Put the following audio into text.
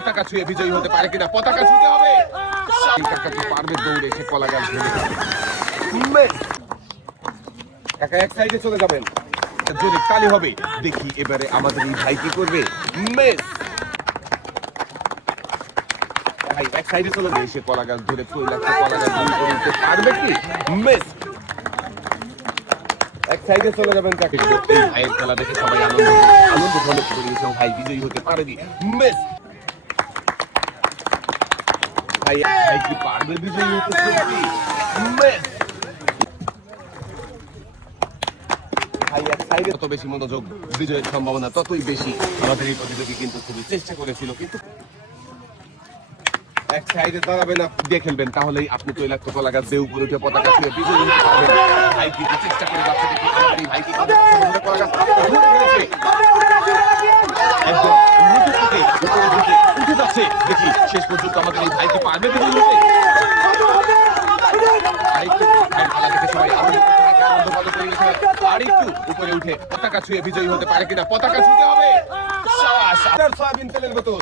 পতাকা ছুঁয়ে বিজয়ী হতে পারে কিনা, পতাকা ছুঁতে হবে, পারবে দৌড়ে এসে কলা গাছ ধরে কাকা এক সাইডে চলে যাবেন, জোরে তালি হবে। দেখি এবারে আমাদের এই ভাই কি করবে। মিস ভাই এক সাইডে চলে যাবে, এসে কলা গাছ ধরে তৈলাক্ত কলা গাছ ধরে উঠতে পারবে কি। মিস এক সাইডে চলে যাবেন, কাকে ভাইয়ের খেলা দেখে সবাই আনন্দ ঘন করেছে, ভাই বিজয়ী হতে পারেনি। মিস ভাই কি পারবে বিজয়ী হতে? মিস ভাই এক সাইডে তত বেশি মনোযোগ, বিজয়ের সম্ভাবনা ততই বেশি। আমাদের এই প্রতিযোগী কিন্তু খুবই চেষ্টা করেছিল, কিন্তু এক সাইডে দাঁড়াবেন, আপনি দিয়ে খেলবেন, তাহলেই আপনি তৈলাক্ত কলা গাছ দিয়ে উপরে উঠে পতাকা ছুঁয়ে বিজয়ী হতে পারবেন। ভাই কিন্তু চেষ্টা করে যাচ্ছে, দেখি আমাদের এই ভাই কি কলা গাছ ধরে ফেলেছে, একদম নিচে থেকে উপরে দিকে উঠে যাচ্ছে। দেখি শেষ পর্যন্ত আমাদের এই ভাই কি পারবে বিজয়ী হতে। আরেকটু ভাইয়ের খেলা দেখে সবাই আনন্দ করে গেছে, আরেকটু উপরে উঠে পতাকা ছুঁয়ে বিজয়ী হতে পারে কিনা, পতাকা ছুঁতে হবে। সয়াবিন তেলের বোতল।